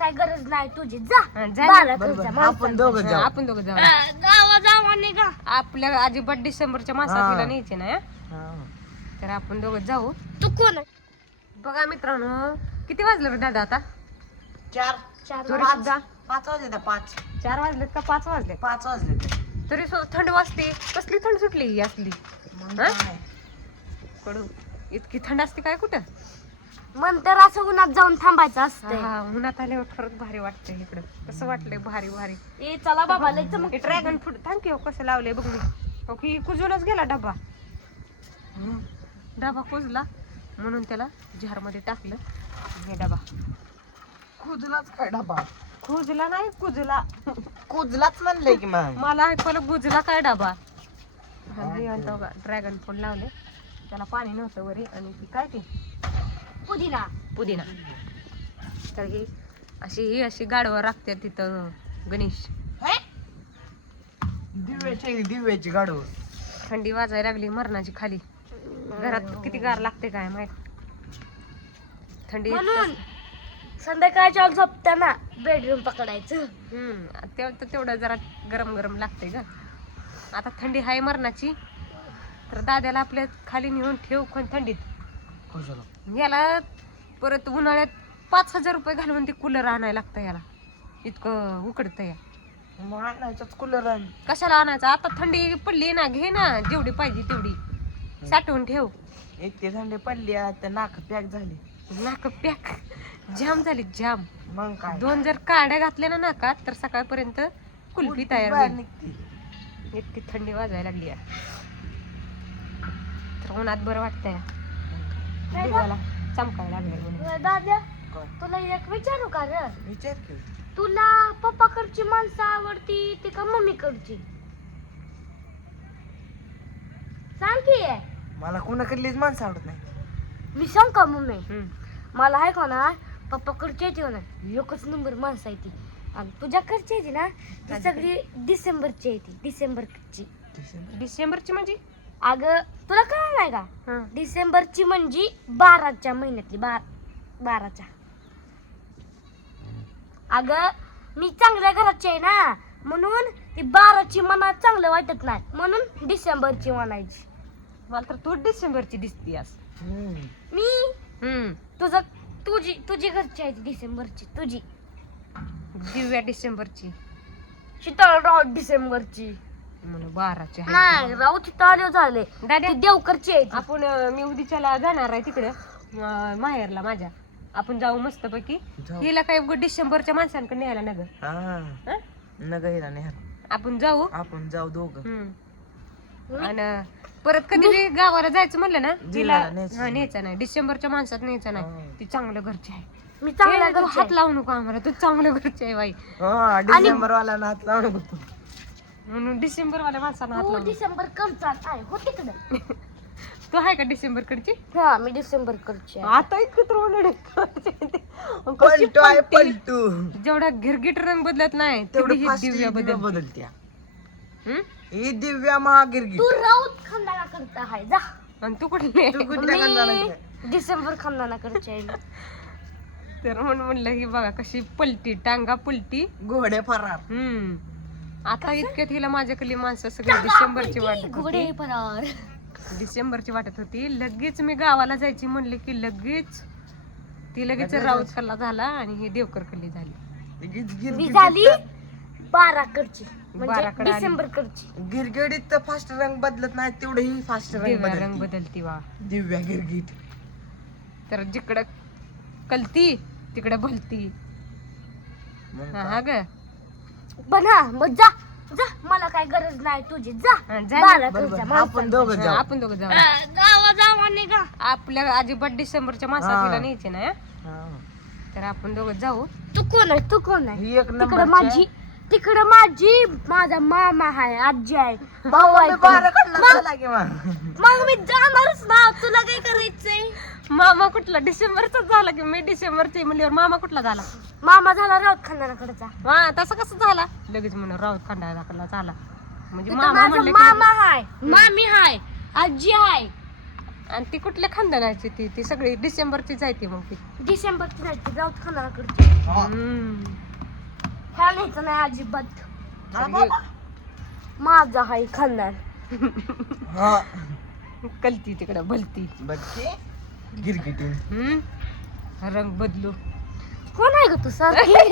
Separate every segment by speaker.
Speaker 1: काय गरज नाही तुझी जा
Speaker 2: आपण दोघं जाऊ.
Speaker 3: आपण दोघं जाऊ.
Speaker 1: गावा जावा निघा.
Speaker 3: आपल्या अजिबात डिसेंबरच्या मासात तिला न्यायचे ना तर आपण दोघं जाऊ.
Speaker 1: तू कोण
Speaker 3: बघा मित्रांनो किती वाजलं रे दादा आता?
Speaker 2: 4
Speaker 3: तरी सुद्धा
Speaker 2: 5 वाजले तर 5
Speaker 3: 4 वाजलेत का 5 वाजले?
Speaker 2: 5 वाजले
Speaker 3: तरी सुद्धा थंड वाजते. कसली थंड सुटली ही असली कडू. इतकी थंड असते काय कुठं?
Speaker 1: म्हणतर असं उन्हात जाऊन थांबायचं असतं.
Speaker 3: हा उन्हात आल्यावर खरंच भारी वाटतंय इकडं. कसं वाटलंय भारी भारी.
Speaker 1: ए चला बाबा लय चमक.
Speaker 3: ड्रॅगन फ्रूट थँक्यू कसं लावलंय बघ मी. ओके कुजूनच गेला डबा. डबा कुजला म्हणून त्याला जार मध्ये टाकलं. हे डबा
Speaker 2: कुजलाच काय डबा?
Speaker 3: कुजला नाही कुजला.
Speaker 2: कुजलाच म्हणलंय की मग.
Speaker 3: मला ऐकलं गुजला काय डबा. ड्रॅगन फ्रूट लावले त्याला पाणी नव्हतं वरी आणि ती काय ती
Speaker 1: पुदिना.
Speaker 3: पुदिना. तर ही अशी गाडवा राखते तिथं गणेश.
Speaker 2: दिव्याची गाडव.
Speaker 3: थंडी वाजायला लागली मरणाची खाली. घरात किती गार लागते काय माहित. थंडी
Speaker 1: म्हणून संध्याकाळच्या झोपताना बेडरूम पकडायचं.
Speaker 3: तेवढं जरा गरम गरम लागते ग. आता थंडी हाय मरणाची तर दाद्याला आपल्या खाली नेऊन ठेव कोण थंडीत. याला परत उन्हाळ्यात 5,000 रुपये घालून ते कूलर आणायला लागतं याला. इतकं उकडतं या.
Speaker 2: मग आणायचंच कूलर.
Speaker 3: कशाला आणायचं? आता थंडी पडली ना घे ना जेवढी पाहिजे तेवढी साठवून ठेव.
Speaker 2: इतकी थंडी पडली आता नाक पॅक झाली.
Speaker 3: नाक पॅक जाम झाली जाम.
Speaker 2: मग काय
Speaker 3: 2 जर काड्या घातल्या ना नाकात तर सकाळपर्यंत कुल्फी तयार
Speaker 2: बाहेर
Speaker 3: होईल.
Speaker 2: निघते.
Speaker 3: इतकी थंडी वाजायला लागली आहे. तर उन्हात बरं वाटतंय. दिवाला चमकायला लागले म्हणून.
Speaker 1: दाद्या
Speaker 2: काय?
Speaker 1: तुला एक विचारू का रे?
Speaker 2: विचार की.
Speaker 1: तुला पप्पाकडची माणसं आवडती ते का मम्मीकडची? सांग की.
Speaker 2: मला कोणाकडलीच माणसं आवडत नाही.
Speaker 1: मी सांग का मम्मी? मला आहे का ना पप्पाकडची येते ना एकच नंबर माणसं आहे ती. आणि तुझ्याकडची येते ना ती सगळी डिसेंबरची येते. डिसेंबरची.
Speaker 3: डिसेंबरची म्हणजे
Speaker 1: अगं तुला कळलं नाही का? डिसेंबरची म्हणजे 12च्या महिन्यातली 12च्या. अगं मी चांगल्या घराची आहे ना म्हणून ती 12ची मनात चांगलं वाटत नाही म्हणून डिसेंबरची म्हणायची.
Speaker 3: मला तर तू डिसेंबरची दिसती आज.
Speaker 1: मी तुझी घरची आहे ती डिसेंबरची. तुझी
Speaker 3: दिव्या डिसेंबरची.
Speaker 1: शीतळराव डिसेंबरची.
Speaker 3: म्हणून 12ची आहे.
Speaker 1: नाही राव चिताळे झाले.
Speaker 3: दादा
Speaker 1: ती देवकरची आहे ती.
Speaker 3: आपण मी उद्याच्याला जाणार आहे तिकडे माहेरला माझ्या. आपण जाऊ मस्त पैकी.
Speaker 2: जाऊ.
Speaker 3: हिला काय डिसेंबरच्या माणसांकडे न्यायला ना ग.
Speaker 2: नगरीला नेहर.
Speaker 3: आपण जाऊ.
Speaker 2: आपण जाऊ दोघं.
Speaker 3: आणि परत कधी बी गावाला जायचं म्हणलं ना तिला
Speaker 2: जिल्ह्याला न्यायचं
Speaker 3: न्यायचं नाही. डिसेंबरच्या माणसात न्यायचं नाही.
Speaker 2: हा.
Speaker 3: ती चांगलं घरची आहे.
Speaker 1: मी चांगल्या
Speaker 3: तू
Speaker 1: घरची
Speaker 3: हात
Speaker 1: आहे.
Speaker 3: लावू नको आम्हाला. तू चांगलं घरची आहे बाई.
Speaker 2: डिसेंबर वाला नात लावू नको.
Speaker 3: म्हणून डिसेंबर वाल्या माणसांना हात
Speaker 1: तू
Speaker 3: लावू नको.
Speaker 1: डिसेंबर कडचा आहे हो तिकडं.
Speaker 3: तू आहे का डिसेंबर कडची?
Speaker 1: हा मी डिसेंबर कडची आहे.
Speaker 3: आता इतकं तर
Speaker 2: पलटू आहे पलटू.
Speaker 3: जेवढा गिरगिट रंग बदलत नाही तेवढी ही दिव्या बदल.
Speaker 2: बदलत्या. ही दिव्या महागिरगी.
Speaker 1: तू राऊत खानदानाकडचा आहे जा.
Speaker 3: आणि तू कुठली
Speaker 2: तू कुठल्या खानदानाची
Speaker 1: मी
Speaker 2: आहे?
Speaker 1: डिसेंबर खानदानाकडची आहे.
Speaker 3: तर म्हणून म्हणलं ही बघा कशी पलटी टांगा पलटी.
Speaker 2: घोडे फरार.
Speaker 3: आता इतक्यात हिला माझ्याकडली माणसं सगळी डिसेंबरची वाटत
Speaker 1: घोडे
Speaker 3: होती.
Speaker 1: फरार.
Speaker 3: डिसेंबरची वाटत होती. लगेच मी गावाला जायची म्हणले की लगेच राऊत कल्ला झाला आणि ही देवकर कल्ली झाली.
Speaker 1: मी झाली 12 कडची
Speaker 3: 12
Speaker 1: म्हणजे
Speaker 3: कडे आली.
Speaker 1: डिसेंबर कडची.
Speaker 2: गिरगिडीत तर फास्ट रंग बदलत नाही तेवढं ही फास्ट रंग
Speaker 3: दिव्या रंग
Speaker 2: बदलती.
Speaker 3: बदलती वा.
Speaker 2: दिव्या गिरगीट.
Speaker 3: तर जिकडं कलती तिकडं भलती.
Speaker 2: मग
Speaker 3: हा ग.
Speaker 1: बना मग जा जा मला काय गरज नाही तुझी जा.
Speaker 3: हा, जा.
Speaker 1: 12
Speaker 2: बरोबर.
Speaker 1: कडच्या
Speaker 2: आपण दोघं जाऊ.
Speaker 3: आपण दोघं जाऊ.
Speaker 1: गावा जावा निघा.
Speaker 3: आपल्या अजिबात डिसेंबरच्या मासात
Speaker 2: हा.
Speaker 3: तिला न्यायचे ना.
Speaker 2: हा.
Speaker 3: तर आपण दोघं जाऊ.
Speaker 1: तू कोण आहे? तू कोण आहे?
Speaker 2: ही एक
Speaker 1: तिकडं
Speaker 2: नंबर.
Speaker 1: माझी माझा मामा आहे आजी आहे भाऊ आहे. मग मी जाणारच ना. तुला काय करायचंय?
Speaker 3: मामा कुठला? डिसेंबरचा झाला की मी डिसेंबरची म्हणल्यावर मामा कुठला झाला?
Speaker 1: मामा झाला राऊत खानदानाकडचा.
Speaker 3: हा तसं कसं झाला? लगेच म्हणून राऊत खंडाळा झाला म्हणजे
Speaker 1: तिथं
Speaker 3: मामा
Speaker 1: माझा
Speaker 3: म्हणले
Speaker 1: मामा हाय मामी हाय आजी हाय
Speaker 3: आणि ती कुठल्या खानदानाची ती सगळी डिसेंबरची जायती मग ती
Speaker 1: डिसेंबरची जायची जाऊ खानाकडची
Speaker 3: हम्म.
Speaker 1: ह्या न्यायचं नाही अजिबात
Speaker 2: हा बाबा.
Speaker 1: माझा हाय खानदान
Speaker 2: हा
Speaker 3: कलती तिकडं भलती
Speaker 2: बघ की गिरगिटी
Speaker 3: रंग बदलू
Speaker 1: कोण आहे ग तू सर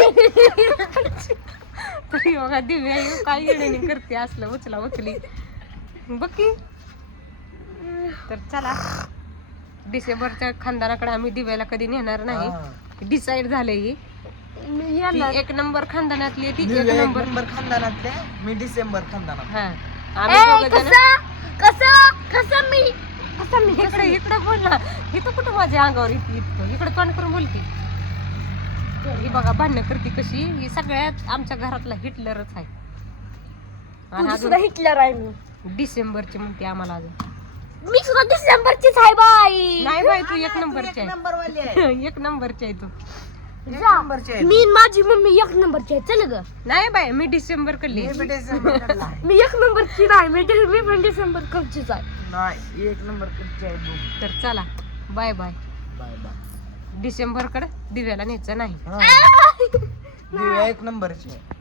Speaker 3: तरी बघा दिव्या येऊ काय येणे करते असलं उचला उचली बघ की तर चला डिसेंबरच्या खानदानाकडे आम्ही दिव्याला कधी नेणार नाही डिसाईड झालंय ही
Speaker 1: मी
Speaker 3: ती
Speaker 1: येणार
Speaker 3: एक नंबर खानदानातली ती
Speaker 2: मी
Speaker 3: एक
Speaker 2: एक
Speaker 3: नंबर
Speaker 2: नंबर खानदानातले मी डिसेंबर खानदानात
Speaker 3: हा
Speaker 1: ए,
Speaker 3: आम्ही दोघं जण
Speaker 1: कसं मी
Speaker 3: इकडे इकडे बोल ना इथं कुठं माझ्या अंगावर येते इतकं इकडे तोंड करून बोलते ही बघा भांडणं करते कशी ही सगळ्यात आमच्या घरातला हिटलरच आहे आणि
Speaker 1: तुझी
Speaker 3: अजून
Speaker 1: सुद्धा हिटलर आहे मी
Speaker 3: डिसेंबरची म्हणते आम्हाला अजून
Speaker 1: मी सुद्धा डिसेंबरचीच आहे बाई
Speaker 3: नाही बाई तू एक नंबरची आहे
Speaker 2: नंबर वाली आहे
Speaker 3: एक नंबरची आहे तू
Speaker 2: एक
Speaker 1: जा.
Speaker 2: नंबरची आहे.
Speaker 1: मी आणि माझी मम्मी एक नंबरची आहे चल ग
Speaker 3: नाही बाई मी डिसेंबर कडली
Speaker 2: मी बी डिसेंबर कडला आहे.
Speaker 1: मी एक नंबरची नाही मी पण डिसेंबर कडचीच आहे
Speaker 2: नाही एक नंबर कडची आहे बघ.
Speaker 3: तर चला bye bye
Speaker 2: bye bye
Speaker 3: December कडे दिव्याला न्यायचं नाही
Speaker 2: हा. दिव्या एक नंबरची आहे.